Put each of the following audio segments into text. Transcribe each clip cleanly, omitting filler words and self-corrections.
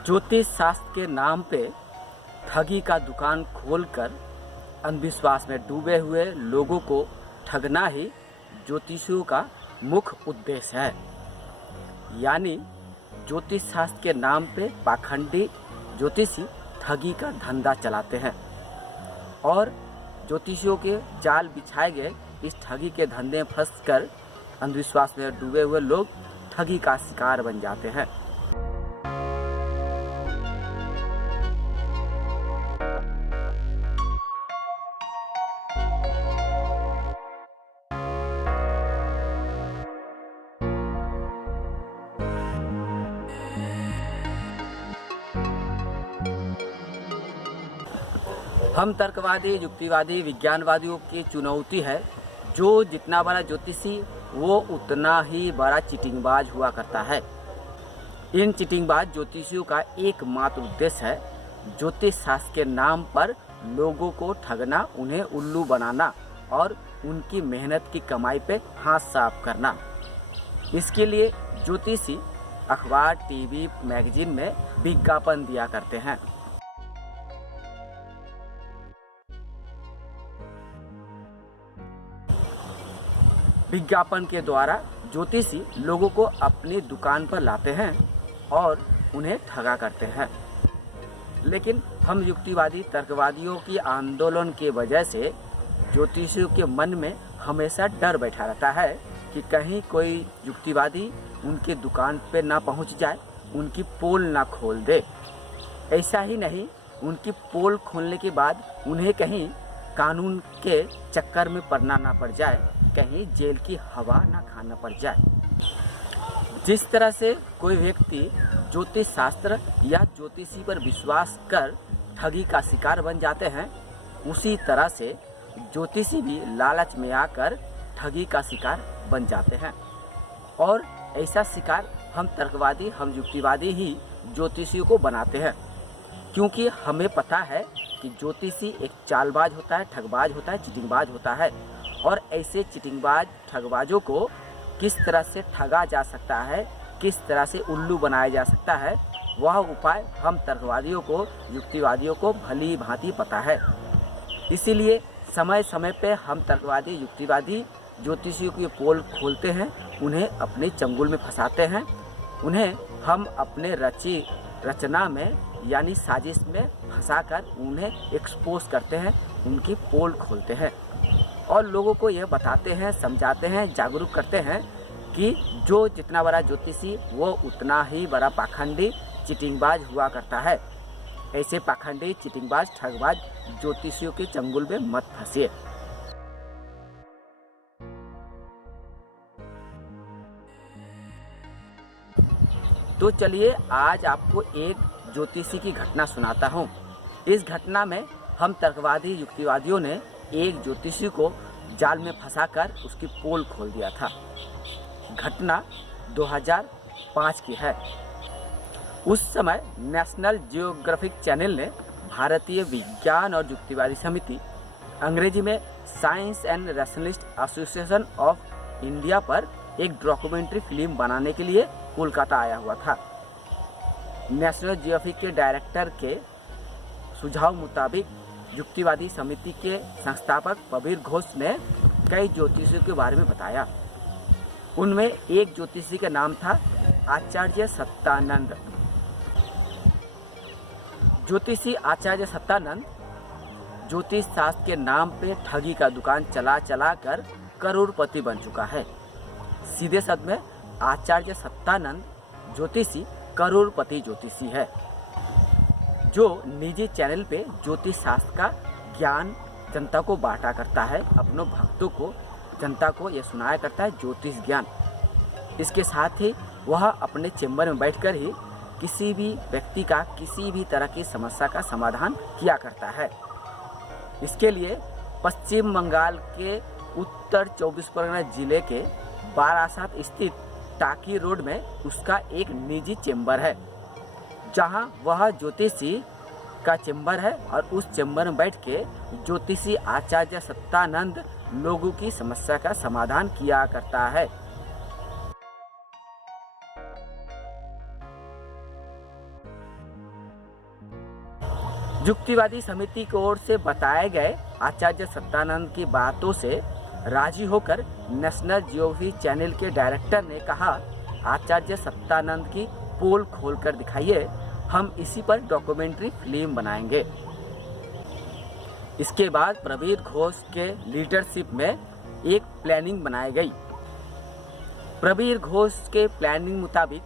ज्योतिष शास्त्र के नाम पे ठगी का दुकान खोलकर अंधविश्वास में डूबे हुए लोगों को ठगना ही ज्योतिषियों का मुख्य उद्देश्य है। यानी ज्योतिष शास्त्र के नाम पे पाखंडी ज्योतिषी ठगी का धंधा चलाते हैं और ज्योतिषियों के जाल बिछाए गए इस ठगी के धंधे में फंसकर अंधविश्वास में डूबे हुए लोग ठगी का शिकार बन जाते हैं। हम तर्कवादी, युक्तिवादी, विज्ञानवादियों की चुनौती है, जो जितना बड़ा ज्योतिषी वो उतना ही बड़ा चिटिंगबाज हुआ करता है। इन चिटिंगबाज ज्योतिषियों का एकमात्र उद्देश्य है ज्योतिष शास्त्र के नाम पर लोगों को ठगना, उन्हें उल्लू बनाना और उनकी मेहनत की कमाई पे हाथ साफ करना। इसके लिए ज्योतिषी अखबार, टीवी, मैगजीन में विज्ञापन दिया करते हैं। विज्ञापन के द्वारा ज्योतिषी लोगों को अपनी दुकान पर लाते हैं और उन्हें ठगा करते हैं। लेकिन हम युक्तिवादी, तर्कवादियों की आंदोलन की वजह से ज्योतिषियों के मन में हमेशा डर बैठा रहता है कि कहीं कोई युक्तिवादी उनकी दुकान पर ना पहुंच जाए, उनकी पोल ना खोल दे। ऐसा ही नहीं, उनकी पोल खोलने के बाद उन्हें कहीं कानून के चक्कर में पड़ना ना पड़ जाए, कहीं जेल की हवा ना खाना पड़ जाए। जिस तरह से कोई व्यक्ति ज्योतिष शास्त्र या ज्योतिषी पर विश्वास कर ठगी का शिकार बन जाते हैं, उसी तरह से ज्योतिषी भी लालच में आकर ठगी का शिकार बन जाते हैं। और ऐसा शिकार हम तर्कवादी, हम युक्तिवादी ही ज्योतिषियों को बनाते हैं, क्योंकि हमें पता है कि ज्योतिषी एक चालबाज होता है, ठगबाज होता है, चिटिंगबाज होता है। और ऐसे चिटिंगबाज, ठगबाजों को किस तरह से ठगा जा सकता है, किस तरह से उल्लू बनाया जा सकता है, वह उपाय हम तर्कवादियों को, युक्तिवादियों को भली भांति पता है। इसीलिए समय समय पे हम तर्कवादी, युक्तिवादी ज्योतिषियों की पोल खोलते हैं, उन्हें अपने चंगुल में फंसाते हैं, उन्हें हम अपने रचना में यानी साजिश में फंसाकर उन्हें एक्सपोज करते हैं, उनकी पोल खोलते हैं और लोगों को यह बताते हैं, समझाते हैं, जागरूक करते हैं कि जो जितना बड़ा ज्योतिषी वो उतना ही बड़ा पाखंडी, चिटिंगबाज हुआ करता है। ऐसे पाखंडी, चिटिंगबाज, ठगबाज ज्योतिषियों के चंगुल में मत फंसिए। तो चलिए आज आपको एक ज्योतिषी की घटना सुनाता हूँ। इस घटना में हम तर्कवादी, युक्तिवादियों ने एक ज्योतिषी को जाल में फंसाकर उसकी पोल खोल दिया था। घटना 2005 की है। उस समय नेशनल जियोग्राफिक चैनल ने भारतीय विज्ञान और युक्तिवादी समिति, अंग्रेजी में science and rationalist association of India पर एक डॉक्यूमेंट्री फिल्म बनाने के लिए कोलकाता आया हुआ था। नेशनल जियोग्राफिक के डायरेक्टर के सुझाव मुताबिक युक्तिवादी समिति के संस्थापक कबीर घोष ने कई ज्योतिषियों के बारे में बताया। उनमें एक ज्योतिषी का नाम था आचार्य सत्यानंद। ज्योतिषी आचार्य सत्यानंद ज्योतिष शास्त्र के नाम पे ठगी का दुकान चला चला कर करोड़पति बन चुका है। सीधे शब्द में आचार्य सत्यानंद ज्योतिषी करोड़पति ज्योतिषी है, जो निजी चैनल पे ज्योतिष शास्त्र का ज्ञान जनता को बांटा करता है, अपनों भक्तों को, जनता को यह सुनाया करता है ज्योतिष ज्ञान। इसके साथ ही वह अपने चेंबर में बैठकर ही किसी भी व्यक्ति का किसी भी तरह की समस्या का समाधान किया करता है। इसके लिए पश्चिम बंगाल के उत्तर 24 परगना जिले के बारासात स्थित टाकी रोड में उसका एक निजी चेंबर है, जहां वह ज्योतिषी का चेंबर है और उस चेंबर में बैठ के ज्योतिषी आचार्य सत्यानंद लोगों की समस्या का समाधान किया करता है। युक्तिवादी समिति की ओर से बताए गए आचार्य सत्यानंद की बातों से राजी होकर नेशनल जियोग्राफी चैनल के डायरेक्टर ने कहा, आचार्य सत्यानंद की पोल खोलकर दिखाइए, हम इसी पर डॉक्यूमेंट्री फिल्म बनाएंगे। इसके बाद प्रवीर घोष के लीडरशिप में एक प्लानिंग बनाई गई। प्रवीर घोष के प्लानिंग मुताबिक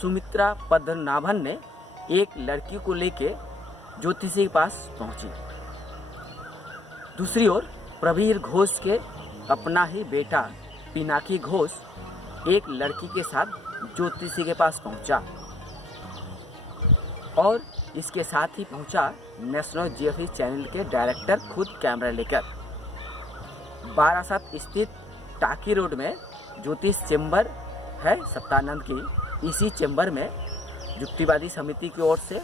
सुमित्रा पद्मनाभन ने एक लड़की को लेकर ज्योतिषी के पास पहुंची। दूसरी ओर प्रवीर घोष के अपना ही बेटा पिनाकी घोष एक लड़की के साथ ज्योतिषी के पास पहुंचा और इसके साथ ही पहुंचा नेशनल जियोग्राफी चैनल के डायरेक्टर खुद कैमरा लेकर। बारासात स्थित टाकी रोड में ज्योतिष चैम्बर है सत्यानंद की। इसी चैम्बर में युक्तिवादी समिति की ओर से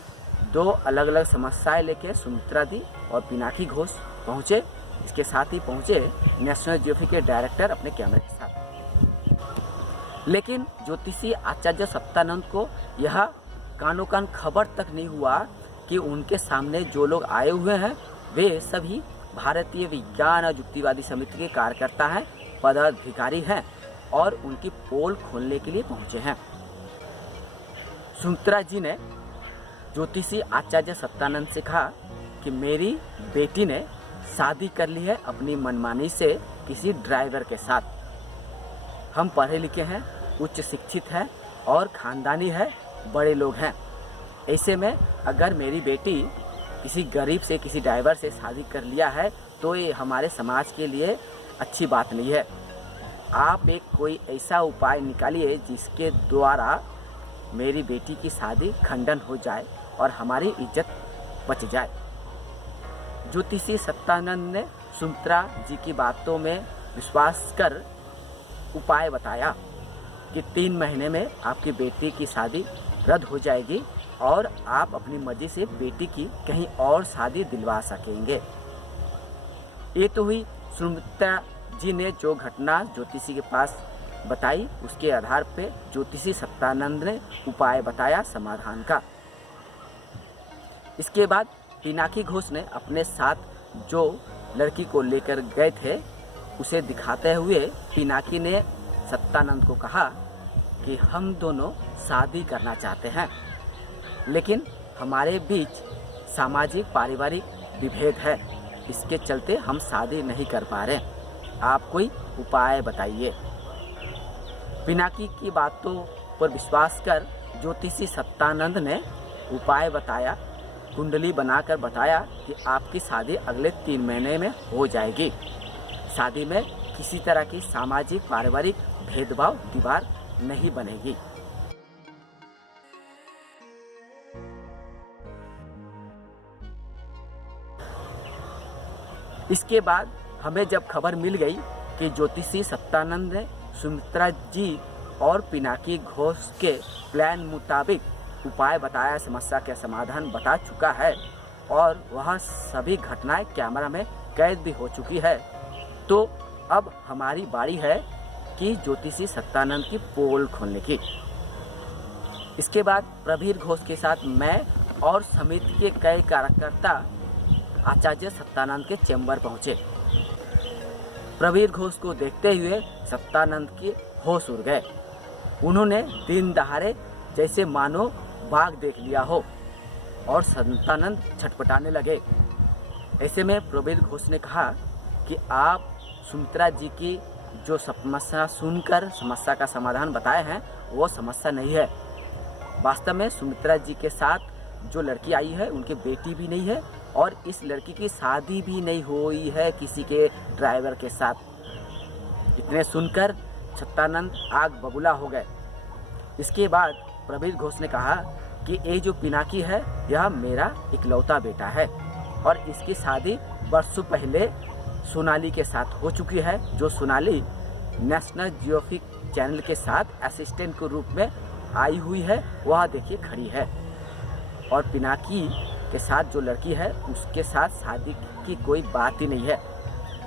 2 अलग अलग समस्याएं लेकर सुमित्रा दी और पिनाकी घोष पहुंचे। इसके साथ ही पहुंचे नेशनल जियोग्राफी के डायरेक्टर अपने कैमरे के साथ। लेकिन ज्योतिषी आचार्य सत्यानंद को यह कानो कान खबर तक नहीं हुआ कि उनके सामने जो लोग आए हुए हैं वे सभी भारतीय विज्ञान और युक्तिवादी समिति के कार्यकर्ता हैं, पदाधिकारी हैं और उनकी पोल खोलने के लिए पहुंचे हैं। सुमित्रा जी ने ज्योतिषी आचार्य सत्यानंद से कहा कि मेरी बेटी ने शादी कर ली है अपनी मनमानी से किसी ड्राइवर के साथ। हम पढ़े लिखे हैं, उच्च शिक्षित हैं और खानदानी है, बड़े लोग हैं। ऐसे में अगर मेरी बेटी किसी गरीब से, किसी ड्राइवर से शादी कर लिया है तो ये हमारे समाज के लिए अच्छी बात नहीं है। आप एक कोई ऐसा उपाय निकालिए जिसके द्वारा मेरी बेटी की शादी खंडन हो जाए और हमारी इज्जत बच जाए। ज्योतिषी सत्यानंद ने सुमित्रा जी की बातों में विश्वास कर उपाय बताया कि 3 महीने में आपकी बेटी की शादी रद्द हो जाएगी और आप अपनी मर्जी से बेटी की कहीं और शादी दिलवा सकेंगे। ये तो हुई सुमित्रा जी ने जो घटना ज्योतिषी के पास बताई, उसके आधार पे ज्योतिषी सत्यानंद ने उपाय बताया समाधान का। इसके बाद पिनाकी घोष ने अपने साथ जो लड़की को लेकर गए थे उसे दिखाते हुए पिनाकी ने सत्यानंद को कहा कि हम दोनों शादी करना चाहते हैं, लेकिन हमारे बीच सामाजिक पारिवारिक विभेद है, इसके चलते हम शादी नहीं कर पा रहे, आप कोई उपाय बताइए। पिनाकी की बातों पर विश्वास कर ज्योतिषी सत्यानंद ने उपाय बताया, कुंडली बनाकर बताया कि आपकी शादी अगले 3 महीने में हो जाएगी। शादी में किसी तरह की सामाजिक पारिवारिक भेदभाव दीवार नहीं बनेगी। इसके बाद हमें जब खबर मिल गई कि ज्योतिषी सत्यानंद ने सुमित्रा जी और पिनाकी घोष के प्लान मुताबिक उपाय बताया, समस्या का समाधान बता चुका है और वह सभी घटनाएं कैमरा में कैद भी हो चुकी है, तो अब हमारी बारी है कि ज्योतिषी सत्यानंद की पोल खोलने की। इसके बाद प्रवीर घोष के साथ मैं और समिति के कई कार्यकर्ता आचार्य सत्यानंद के चैम्बर पहुंचे। प्रवीर घोष को देखते हुए सत्यानंद के होश उड़ गए। उन्होंने दिन दहाड़े जैसे मानो बाघ देख लिया हो और सत्यानंद छटपटाने लगे। ऐसे में प्रवीर घोष ने कहा कि आप सुमित्रा जी की जो समस्या सुनकर समस्या का समाधान बताए हैं वो समस्या नहीं है। वास्तव में सुमित्रा जी के साथ जो लड़की आई है उनकी बेटी भी नहीं है और इस लड़की की शादी भी नहीं हुई है किसी के ड्राइवर के साथ। इतने सुनकर सत्यानंद आग बबूला हो गए। इसके बाद प्रवीर घोष ने कहा कि ये जो पिनाकी है यह मेरा इकलौता बेटा है और इसकी शादी वर्षों पहले सोनाली के साथ हो चुकी है, जो सोनाली नेशनल जियोग्राफिक चैनल के साथ असिस्टेंट के रूप में आई हुई है, वह देखिए खड़ी है। और पिनाकी के साथ जो लड़की है उसके साथ शादी की कोई बात ही नहीं है।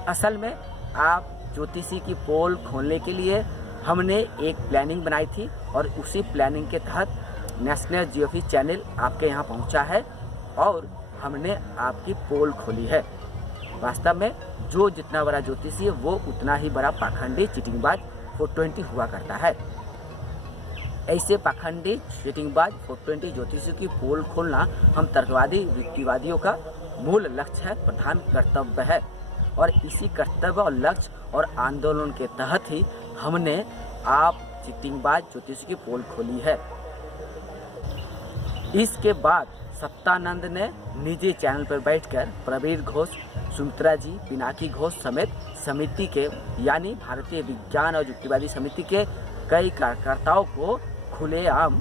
असल में आप ज्योतिषी की पोल खोलने के लिए हमने एक प्लानिंग बनाई थी और उसी प्लानिंग के तहत नेशनल जियोग्राफी चैनल आपके यहाँ पहुँचा है और हमने आपकी पोल खोली है। वास्तव में जो जितना बड़ा ज्योतिषी है वो उतना ही बड़ा पाखंडी चीटिंगबाज 420 हुआ करता है। ऐसे पाखंडी चीटिंगबाज 420 ज्योतिषियों की पोल खोलना हम तर्कवादी युक्तिवादियों का मूल लक्ष्य है, प्रधान कर्तव्य है। और इसी कर्तव्य और लक्ष्य और आंदोलन के तहत ही हमने आप चीटिंगबाज ज्योतिषी की पोल खोली है। इसके बाद सत्तानंद ने निजी चैनल पर बैठकर प्रवीर घोष, सुमित्रा जी, पिनाकी घोष समेत समिति के यानी भारतीय विज्ञान और युक्तिवादी समिति के कई कार्यकर्ताओं को खुलेआम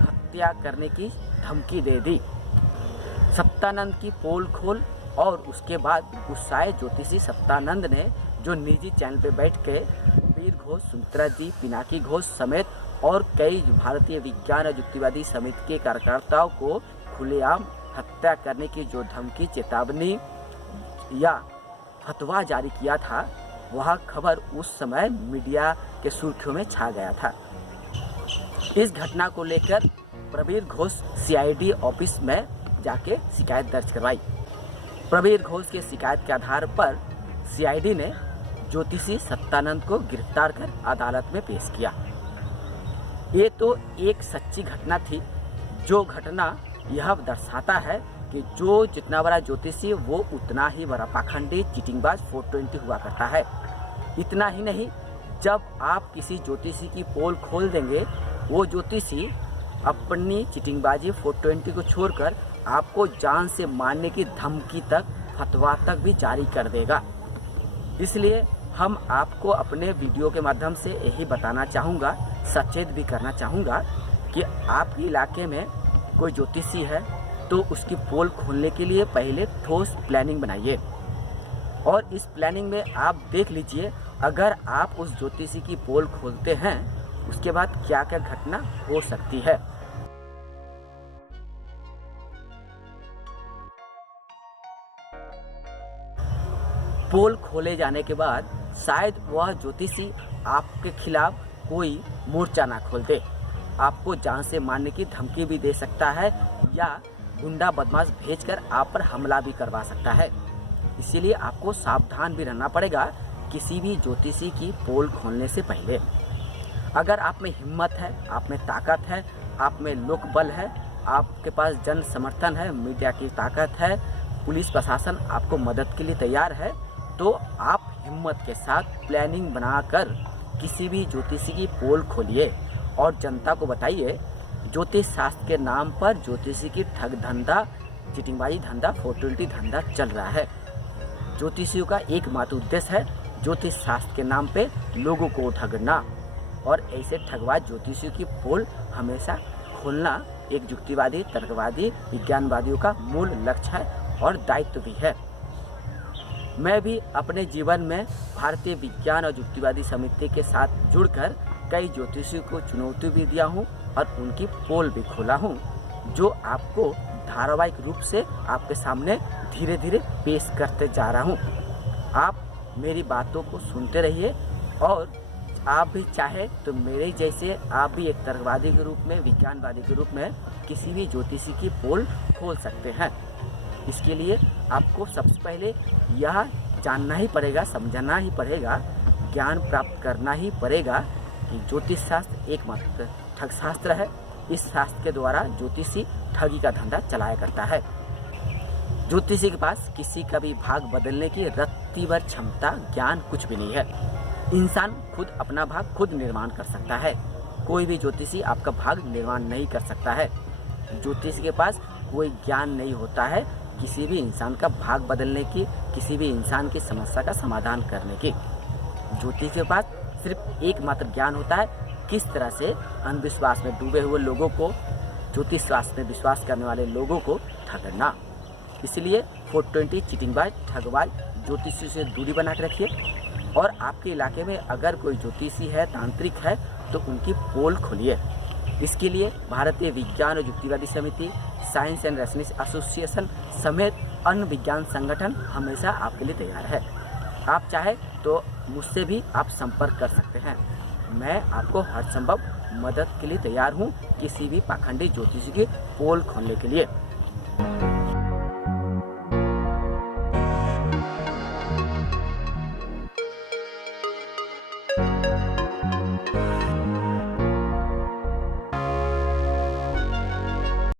हत्या करने की धमकी दे दी। सत्तानंद की पोल खोल और उसके बाद गुस्साए ज्योतिषी सत्तानंद ने जो निजी चैनल पर बैठ के प्रवीर घोष, सुमित्रा जी, पिनाकी घोष समेत और कई भारतीय विज्ञान और युक्तिवादी समिति के कार्यकर्ताओं को खुलेआम हत्या करने की जो धमकी, चेतावनी या फतवा जारी किया था, वह खबर उस समय मीडिया के सुर्खियों में छा गया था। इस घटना को लेकर प्रवीर घोष CID ऑफिस में जाके शिकायत दर्ज करवाई। प्रवीर घोष के शिकायत के आधार पर CID ने ज्योतिषी सत्तानंद को गिरफ्तार कर अदालत में पेश किया। ये तो एक सच्ची घटना थी, जो घटना यह दर्शाता है कि जो जितना बड़ा ज्योतिषी वो उतना ही बड़ा पाखंडी चीटिंगबाज 420 हुआ करता है। इतना ही नहीं, जब आप किसी ज्योतिषी की पोल खोल देंगे, वो ज्योतिषी अपनी चीटिंगबाजी 420 को छोड़कर आपको जान से मारने की धमकी तक, फतवा तक भी जारी कर देगा। इसलिए हम आपको अपने वीडियो के माध्यम से यही बताना चाहूँगा, सचेत भी करना चाहूँगा कि आपके इलाके में कोई ज्योतिषी है तो उसकी पोल खोलने के लिए पहले ठोस प्लानिंग बनाइए। और इस प्लानिंग में आप देख लीजिए, अगर आप उस ज्योतिषी की पोल खोलते हैं उसके बाद क्या क्या घटना हो सकती है। पोल खोले जाने के बाद शायद वह ज्योतिषी आपके खिलाफ कोई मोर्चा ना खोल दे, आपको जान से मारने की धमकी भी दे सकता है या गुंडा बदमाश भेजकर आप पर हमला भी करवा सकता है। इसीलिए आपको सावधान भी रहना पड़ेगा किसी भी ज्योतिषी की पोल खोलने से पहले। अगर आप में हिम्मत है, आप में ताकत है, आप में लोक बल है, आपके पास जन समर्थन है, मीडिया की ताकत है, पुलिस प्रशासन आपको मदद के लिए तैयार है, तो आप हिम्मत के साथ प्लानिंग बनाकर किसी भी ज्योतिषी की पोल खोलिए और जनता को बताइए ज्योतिष शास्त्र के नाम पर ज्योतिषी की ठग धंधा, चीटिंगबाजी धंधा, 420 धंधा चल रहा है। ज्योतिषियों का एकमात्र उद्देश्य है ज्योतिष शास्त्र के नाम पे लोगों को ठगना, और ऐसे ठगबाज ज्योतिषियों की पोल हमेशा खोलना एक युक्तिवादी, तर्कवादी, विज्ञानवादियों का मूल लक्ष्य है और दायित्व भी है। मैं भी अपने जीवन में भारतीय विज्ञान और युक्तिवादी समिति के साथ जुड़कर कई ज्योतिषियों को चुनौती भी दिया हूँ और उनकी पोल भी खोला हूँ, जो आपको धारावाहिक रूप से आपके सामने धीरे धीरे पेश करते जा रहा हूँ। आप मेरी बातों को सुनते रहिए और आप भी चाहे तो मेरे जैसे आप भी एक तर्कवादी के रूप में, विज्ञानवादी के रूप में किसी भी ज्योतिषी की पोल खोल सकते हैं। इसके लिए आपको सबसे पहले यह जानना ही पड़ेगा, समझना ही पड़ेगा, ज्ञान प्राप्त करना ही पड़ेगा कि ज्योतिष शास्त्र एकमात्र ठग शास्त्र है। इस शास्त्र के द्वारा ज्योतिषी ठगी का धंधा चलाया करता है। ज्योतिषी के पास किसी का भी भाग बदलने की रत्तीभर क्षमता, ज्ञान कुछ भी नहीं है। इंसान खुद अपना भाग खुद निर्माण कर सकता है, कोई भी ज्योतिषी आपका भाग निर्माण नहीं कर सकता है। ज्योतिषी के पास कोई ज्ञान नहीं होता है किसी भी इंसान का भाग बदलने की, किसी भी इंसान की समस्या का समाधान करने की। ज्योतिष के पास सिर्फ एकमात्र ज्ञान होता है किस तरह से अंधविश्वास में डूबे हुए लोगों को, ज्योतिष शास्त्र में विश्वास करने वाले लोगों को ठगना। इसलिए 420 चीटिंगबाज, ठगबाज ज्योतिषी से दूरी बना के रखिए। और आपके इलाके में अगर कोई ज्योतिषी है, तांत्रिक है, तो उनकी पोल खोलिए। इसके लिए भारतीय विज्ञान और युक्तिवादी समिति, साइंस एंड रेजोनेंस एसोसिएशन समेत अन्य विज्ञान संगठन हमेशा आपके लिए तैयार है। आप चाहे तो मुझसे भी आप संपर्क कर सकते हैं। मैं आपको हर संभव मदद के लिए तैयार हूँ किसी भी पाखंडी ज्योतिषी की पोल खोलने के लिए।